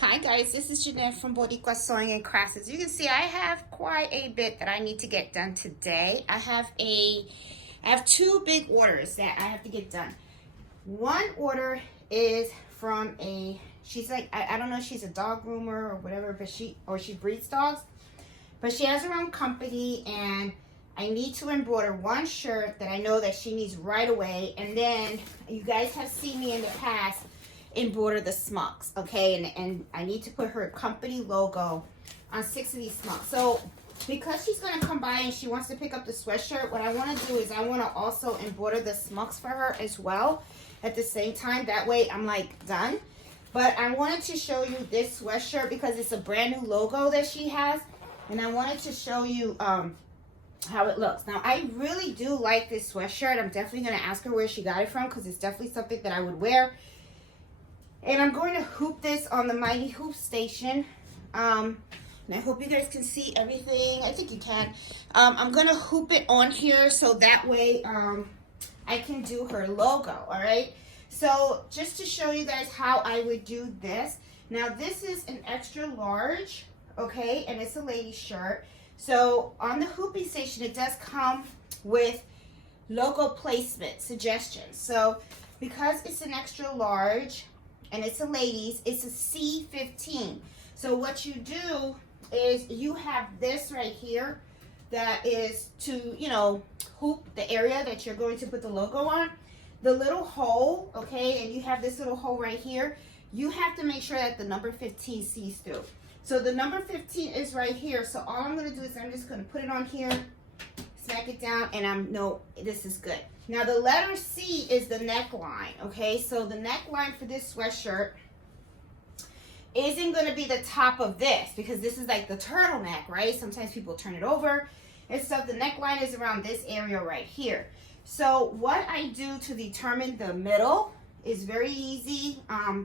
Hi guys, this is Jeanette from Boricua Sewing and Crafts. As you can see, I have quite a bit that I need to get done today. I have two big orders that I have to get done. One order is from she's like, I don't know if she's a dog groomer or whatever, but she breeds dogs. But she has her own company, and I need to embroider one shirt that I know that she needs right away. And then you guys have seen me in the past embroider the smocks, okay? And I need to put her company logo on 6 of these smocks. So because she's gonna come by and she wants to pick up the sweatshirt, what I want to do is I want to also embroider the smocks for her as well at the same time. That way I'm like done. But I wanted to show you this sweatshirt because it's a brand new logo that she has, and I wanted to show you how it looks. Now I really do like this sweatshirt. I'm definitely gonna ask her where she got it from because it's definitely something that I would wear. And I'm going to hoop this on the Mighty Hoop Station. And I hope you guys can see everything. I think you can. I'm going to hoop it on here so that way I can do her logo, all right? So just to show you guys how I would do this. Now this is an extra large, okay? And it's a lady shirt. So on the hooping station, it does come with logo placement suggestions. So because it's an extra large, and it's a ladies, it's a C15. So what you do is you have this right here that is to, you know, hoop the area that you're going to put the logo on. The little hole, okay, and you have this little hole right here. You have to make sure that the number 15 sees through. So the number 15 is right here. So all I'm gonna do is I'm just gonna put it on here, smack it down, and this is good. Now the letter C is the neckline, okay? So the neckline for this sweatshirt isn't gonna be the top of this because this is like the turtleneck, right? Sometimes people turn it over and stuff. The neckline is around this area right here. So what I do to determine the middle is very easy.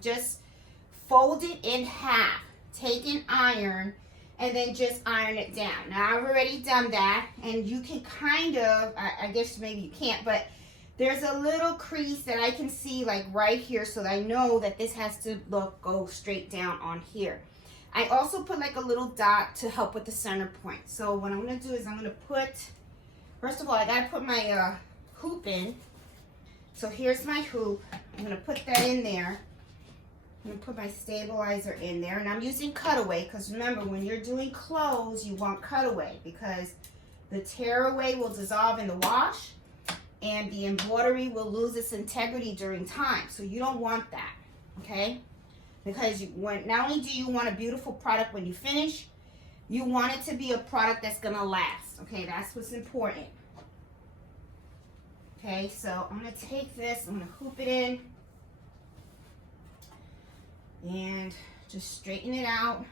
Just fold it in half, take an iron, and then just iron it down. Now I've already done that, and you can kind of, I guess maybe you can't, but there's a little crease that I can see like right here, so that I know that this has to go straight down on here. I also put like a little dot to help with the center point. So what I'm gonna do is I'm gonna put, first of all, I gotta put my hoop in. So here's my hoop. I'm gonna put that in there. I'm going to put my stabilizer in there, and I'm using cutaway because remember, when you're doing clothes, you want cutaway because the tearaway will dissolve in the wash and the embroidery will lose its integrity during time. So you don't want that, okay? Because not only do you want a beautiful product when you finish, you want it to be a product that's going to last, okay? That's what's important. Okay, so I'm going to take this, I'm going to hoop it in. And just straighten it out.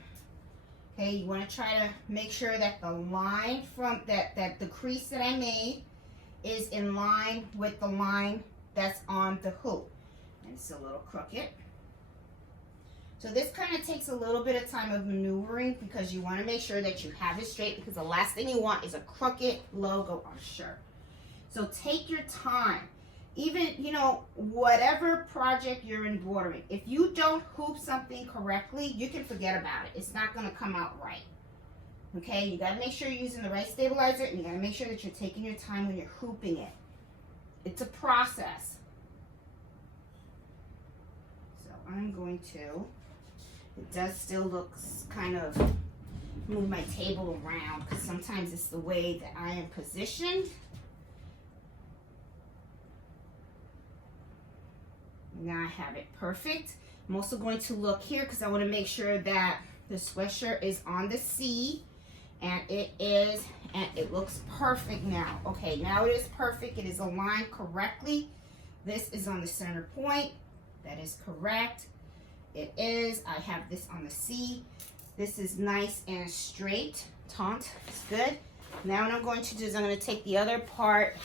Okay, you want to try to make sure that the line from that the crease that I made is in line with the line that's on the hoop. And it's a little crooked. So this kind of takes a little bit of time of maneuvering because you want to make sure that you have it straight, because the last thing you want is a crooked logo on a shirt. So take your time. Even, you know, whatever project you're embroidering, if you don't hoop something correctly, you can forget about it. It's not going to come out right. Okay, you got to make sure you're using the right stabilizer, and you got to make sure that you're taking your time when you're hooping it. It's a process. So I'm going to, it does still look kind of, move my table around because sometimes it's the way that I am positioned. Now I have it perfect. I'm also going to look here because I want to make sure that the sweatshirt is on the C, and it is, and it looks perfect now. Okay, now it is perfect. It is aligned correctly. This is on the center point. That is correct. It is. I have this on the C. This is nice and straight. Taunt. It's good. Now what I'm going to do is I'm going to take the other part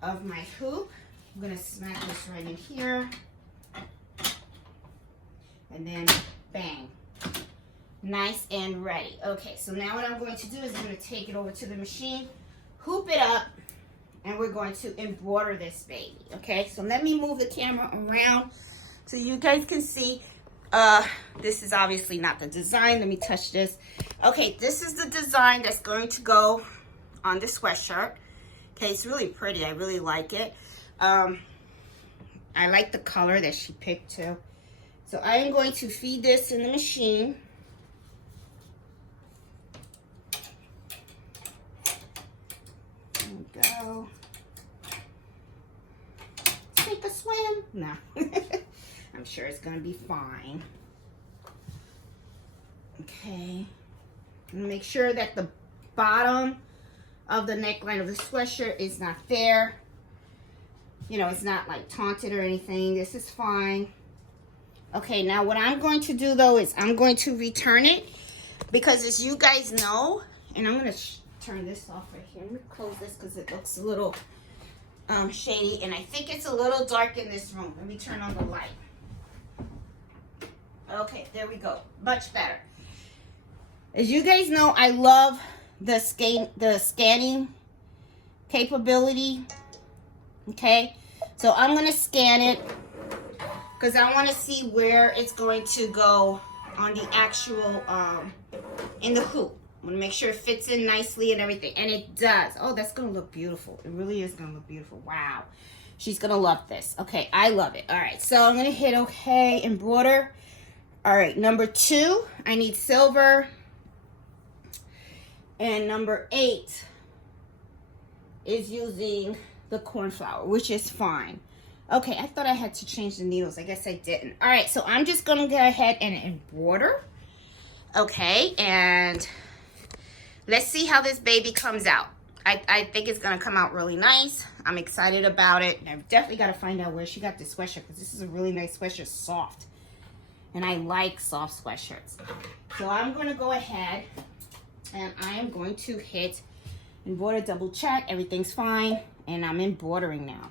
of my hoop. I'm going to smack this right in here, and then bang, nice and ready. Okay, so now what I'm going to do is I'm going to take it over to the machine, hoop it up, and we're going to embroider this baby. Okay, so let me move the camera around so you guys can see. This is obviously not the design. Let me touch this. Okay, this is the design that's going to go on the sweatshirt. Okay, it's really pretty. I really like it. I like the color that she picked too. So I am going to feed this in the machine. There we go. Take a swim. No. I'm sure it's going to be fine. Okay. And make sure that the bottom of the neckline of the sweatshirt is not there. You know, it's not like taunted or anything. This is fine. Okay, now what I'm going to do though is I'm going to return it because as you guys know, and I'm going to turn this off right here. Let me close this because it looks a little shady and I think it's a little dark in this room. Let me turn on the light. Okay, there we go. Much better. As you guys know, I love the scanning capability. Okay, so I'm going to scan it because I want to see where it's going to go on the actual, in the hoop. I want to make sure it fits in nicely and everything. And it does. Oh, that's going to look beautiful. It really is going to look beautiful. Wow. She's going to love this. Okay, I love it. All right, so I'm going to hit okay, embroider. All right, number 2, I need silver. And number 8 is using the cornflower, which is fine. Okay, I thought I had to change the needles. I guess I didn't. All right, so I'm just going to go ahead and embroider. Okay, and let's see how this baby comes out. I think it's going to come out really nice. I'm excited about it. And I've definitely got to find out where she got this sweatshirt because this is a really nice sweatshirt, soft. And I like soft sweatshirts. So I'm going to go ahead and I am going to hit embroider, double check. Everything's fine. And I'm embroidering now.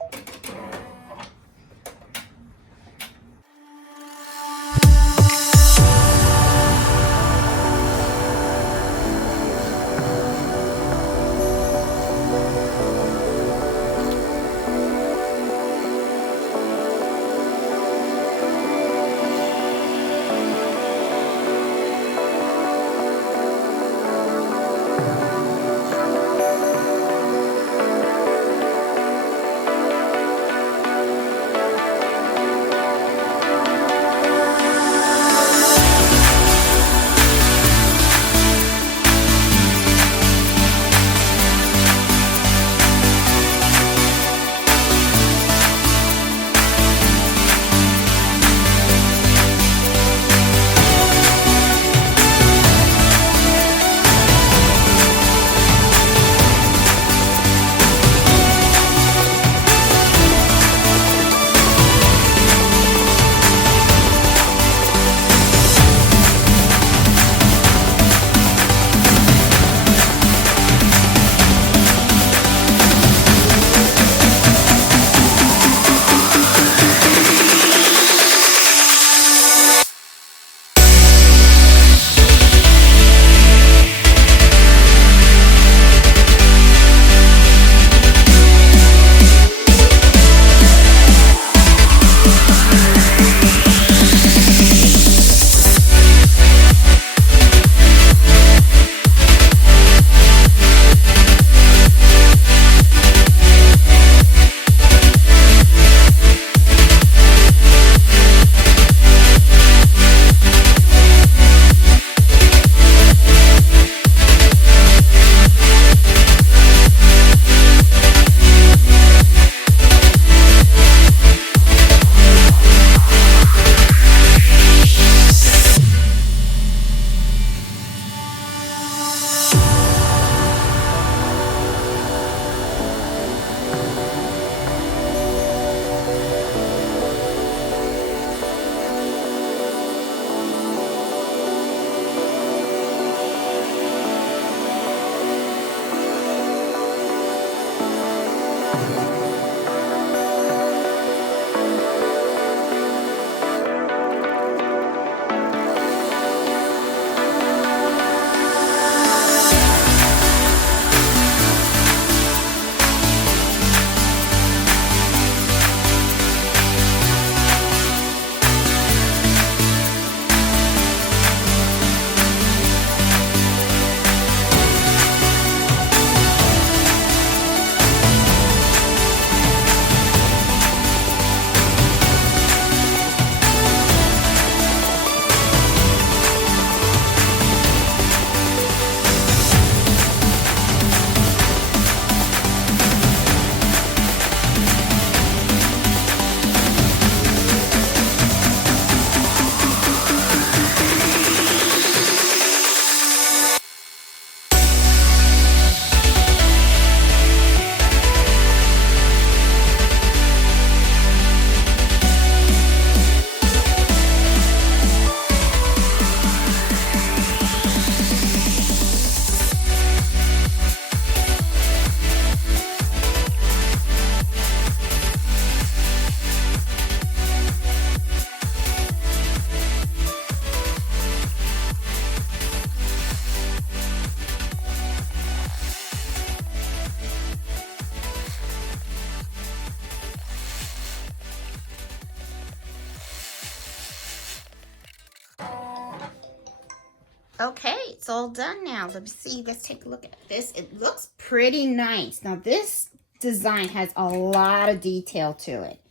Okay, it's all done now. Let me see. Let's take a look at this. It looks pretty nice. Now, this design has a lot of detail to it.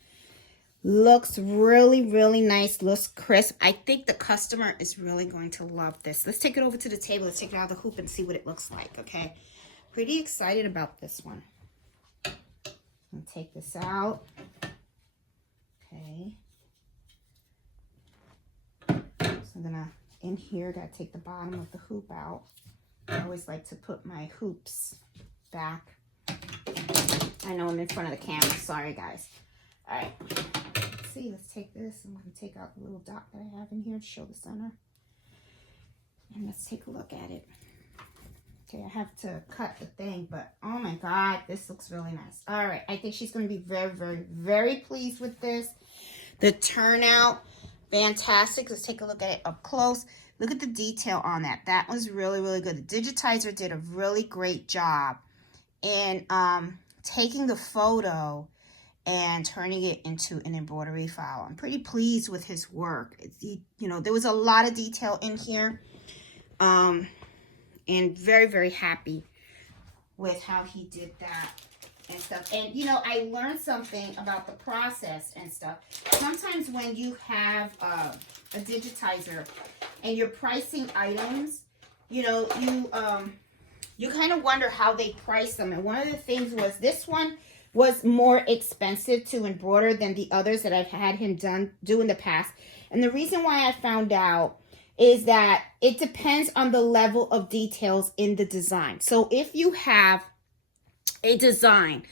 Looks really, really nice. Looks crisp. I think the customer is really going to love this. Let's take it over to the table. Let's take it out of the hoop and see what it looks like, okay? Pretty excited about this one. I'll take this out. Okay. So I'm gonna, in here, gotta take the bottom of the hoop out. I always like to put my hoops back. I know I'm in front of the camera. Sorry, guys. All right. Let's see. Let's take this. I'm gonna take out the little dot that I have in here to show the center. And let's take a look at it. Okay, I have to cut the thing, but oh my God, this looks really nice. All right, I think she's going to be very, very, very pleased with this. The turnout, fantastic. Let's take a look at it up close. Look at the detail on that. That was really, really good. The digitizer did a really great job in taking the photo and turning it into an embroidery file. I'm pretty pleased with his work. You know, there was a lot of detail in here. And very, very happy with how he did that and stuff. And, you know, I learned something about the process and stuff. Sometimes when you have a digitizer and you're pricing items, you know, you kind of wonder how they price them. And one of the things was this one was more expensive to embroider than the others that I've had him do in the past. And the reason why I found out is that it depends on the level of details in the design. So if you have a design,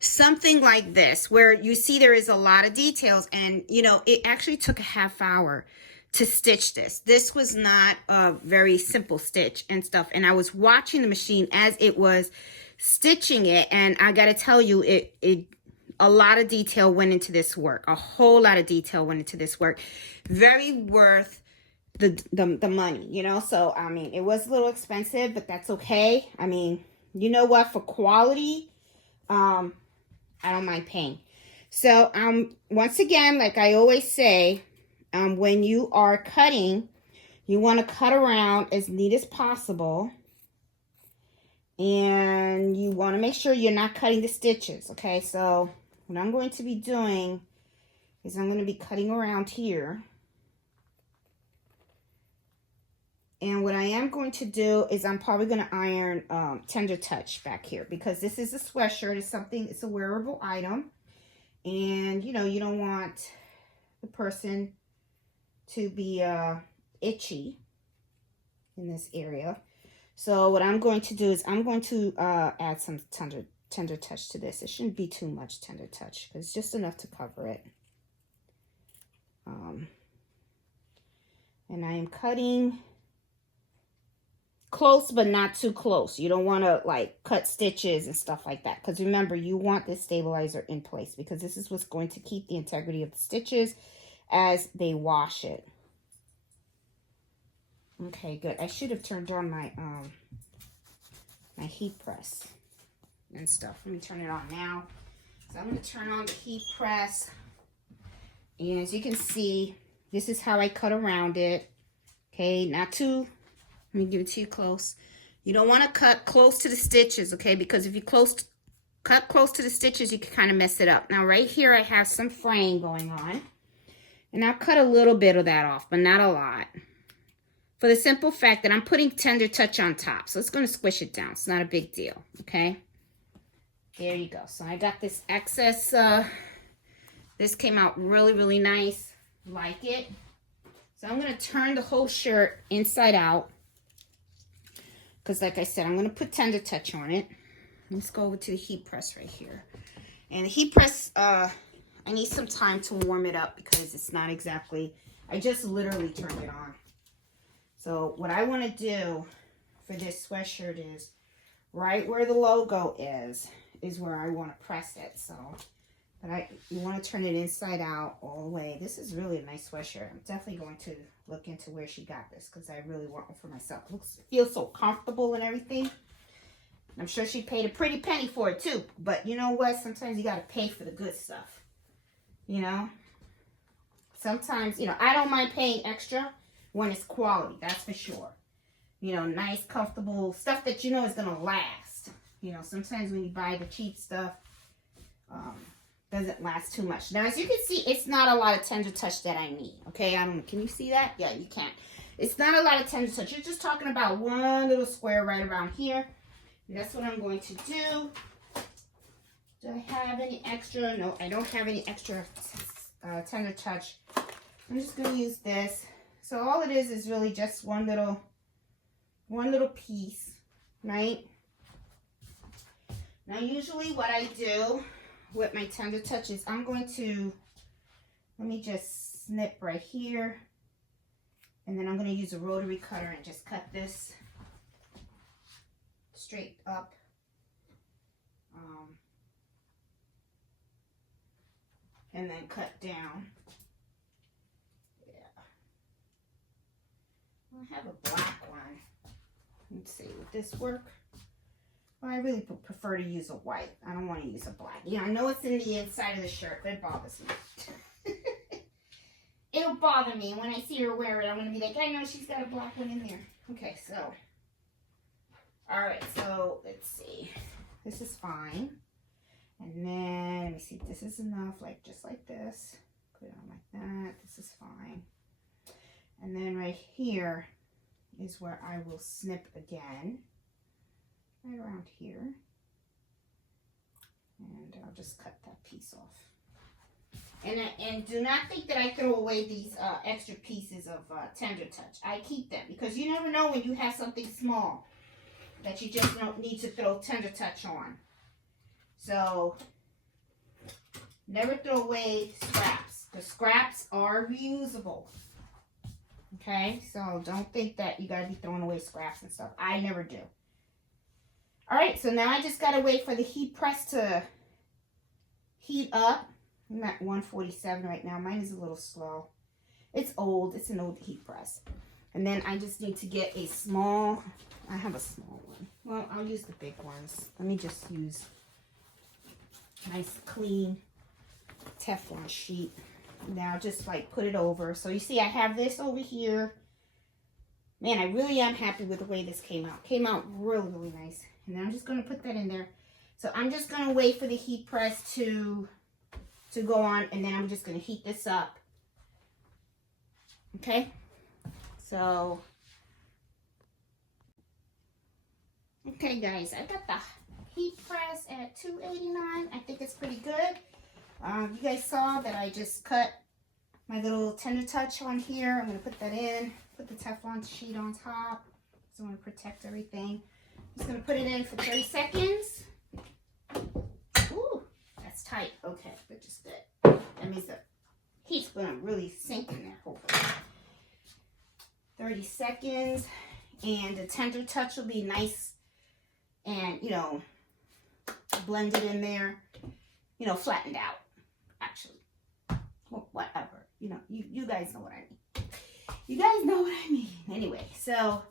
something like this, where you see there is a lot of details, and, you know, it actually took a half hour to stitch this. This was not a very simple stitch and stuff. And I was watching the machine as it was stitching it, and I got to tell you, a lot of detail went into this work. A whole lot of detail went into this work. Very worth the money, you know. So I mean, it was a little expensive, but that's okay. I mean, you know what, for quality, I don't mind paying. So once again, like I always say, when you are cutting, you want to cut around as neat as possible, and you want to make sure you're not cutting the stitches. Okay, so what I'm going to be doing is I'm going to be cutting around here. And what I am going to do is I'm probably going to iron Tender Touch back here, because this is a sweatshirt. It's a wearable item. And, you know, you don't want the person to be itchy in this area. So what I'm going to do is I'm going to add some tender touch to this. It shouldn't be too much Tender Touch, because it's just enough to cover it. And I am cutting close, but not too close. You don't want to like cut stitches and stuff like that, because remember, you want this stabilizer in place, because this is what's going to keep the integrity of the stitches as they wash it. Okay, good. I should have turned on my my heat press and stuff. Let me turn it on now. So I'm going to turn on the heat press, and as you can see, this is how I cut around it. Okay, not too. Let me give it to you close. You don't want to cut close to the stitches, okay? Because if you cut close to the stitches, you can kind of mess it up. Now, right here, I have some fraying going on. And I'll cut a little bit of that off, but not a lot. For the simple fact that I'm putting Tender Touch on top. So it's going to squish it down. It's not a big deal, okay? There you go. So I got this excess. This came out really, really nice. Like it. So I'm going to turn the whole shirt inside out, because like I said, I'm going to put Tender Touch on it. Let's go over to the heat press right here. And the heat press, I need some time to warm it up, because it's not exactly, I just literally turned it on. So what I want to do for this sweatshirt is right where the logo is where I want to press it. So, but you want to turn it inside out all the way. This is really a nice sweatshirt. I'm definitely going to look into where she got this, because I really want one for myself. It feels so comfortable and everything. I'm sure she paid a pretty penny for it too. But you know what? Sometimes you got to pay for the good stuff. You know? Sometimes, you know, I don't mind paying extra when it's quality. That's for sure. You know, nice, comfortable stuff that you know is going to last. You know, sometimes when you buy the cheap stuff, doesn't last too much. Now, as you can see, it's not a lot of tender touch that I need. Okay, can you see that? Yeah, you can. It's not a lot of tender touch. You're just talking about one little square right around here. And that's what I'm going to do. Do I have any extra? No, I don't have any extra tender touch. I'm just going to use this. So all it is really just one little piece, right? Now, usually what I do with my tender touch is I'm going to, let me just snip right here, and then I'm going to use a rotary cutter and just cut this straight up. And then cut down. Yeah. I have a black one. Let's see, would this work? Well, I really prefer to use a white. I don't want to use a black. Yeah, I know it's in the inside of the shirt, but it bothers me. It'll bother me. When I see her wear it, I'm going to be like, I know she's got a black one in there. Okay, so. All right, so let's see. This is fine. And then, let me see if this is enough, like just like this. Put it on like that. This is fine. And then right here is where I will snip again. Right around here. And I'll just cut that piece off. And do not think that I throw away these extra pieces of tender touch. I keep them because you never know when you have something small that you just don't need to throw tender touch on. So never throw away scraps, because scraps are reusable. Okay, so don't think that you gotta be throwing away scraps and stuff. I never do. All right, so now I just gotta wait for the heat press to heat up. I'm at 147 right now. Mine is a little slow. It's old. It's an old heat press. And then I just need to get a small. I have a small one. Well, I'll use the big ones. Let me just use nice clean Teflon sheet. Now just like put it over. So you see I have this over here. Man, I really am happy with the way this came out. Came out really, really nice. And then I'm just going to put that in there. So I'm just going to wait for the heat press to go on, and then I'm just going to heat this up. Okay? So, okay guys, I got the heat press at 289. I think it's pretty good. You guys saw that I just cut my little tender touch on here. I'm going to put that in, put the Teflon sheet on top. So I want to protect everything. Just going to put it in for 30 seconds. Ooh, that's tight. Okay, which is good. That means the heat's going to really sink in there, hopefully. 30 seconds, and the tender touch will be nice and, you know, blended in there, you know, flattened out, actually. Well, whatever. You know, you guys know what I mean. You guys know what I mean. Anyway, so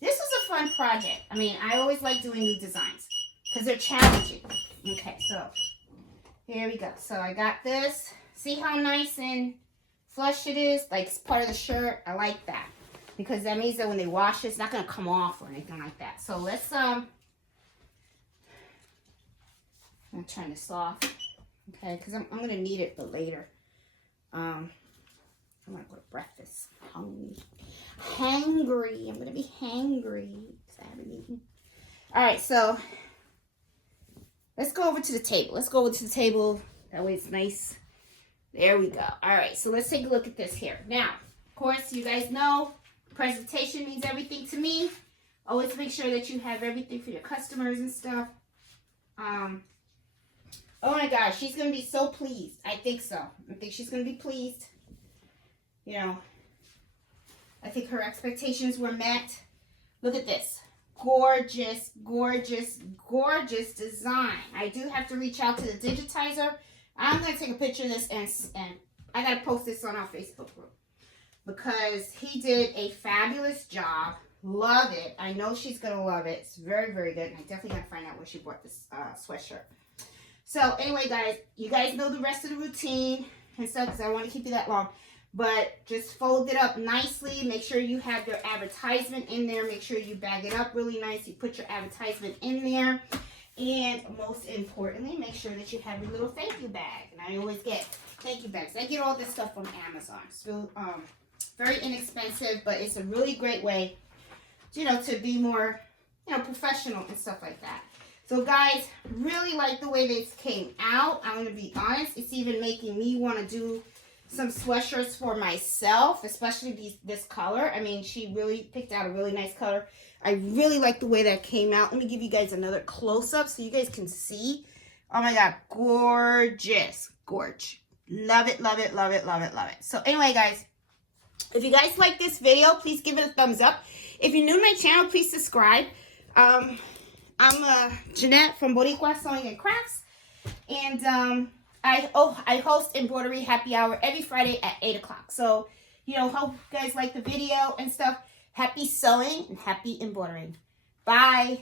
this was a fun project. I mean, I always like doing new designs because they're challenging. Okay, so here we go. So I got this. See how nice and flush it is? Like it's part of the shirt. I like that because that means that when they wash it, it's not going to come off or anything like that. So let's, I'm going to turn this off. Okay, because I'm going to need it, but later. I'm going to go to breakfast. Hangry. I'm going to be hangry because I haven't eaten. All right, so let's go over to the table. Let's go over to the table. That way it's nice. There we go. All right, so let's take a look at this here. Now, of course, you guys know presentation means everything to me. Always make sure that you have everything for your customers and stuff. Oh my gosh, she's going to be so pleased. I think so. I think she's going to be pleased. You know, I think her expectations were met. Look at this. Gorgeous, gorgeous, gorgeous design. I do have to reach out to the digitizer. I'm going to take a picture of this and I got to post this on our Facebook group because he did a fabulous job. Love it. I know she's going to love it. It's very, very good. And I definitely got to find out where she bought this sweatshirt. So anyway, guys, you guys know the rest of the routine and stuff because I don't want to keep you that long. but just fold it up nicely. Make sure you have your advertisement in there. Make sure you bag it up really nice. You put your advertisement in there. And most importantly, make sure that you have your little thank you bag. And I always get thank you bags. I get all this stuff from Amazon. So very inexpensive, but it's a really great way, you know, to be more, you know, professional and stuff like that. So guys, really like the way this came out. I'm going to be honest. It's even making me want to do some sweatshirts for myself, especially this color. I mean, she really picked out a really nice color. I really like the way that came out. Let me give you guys another close-up so you guys can see. Oh my God, gorgeous, gorge. Love it, love it, love it, love it, love it. So anyway, guys, if you guys like this video, please give it a thumbs up. If you're new to my channel, please subscribe. I'm Jeanette from Boricua Sewing and Crafts, and I host Embroidery Happy Hour every Friday at 8 o'clock. So, you know, hope you guys like the video and stuff. Happy sewing and happy embroidering. Bye.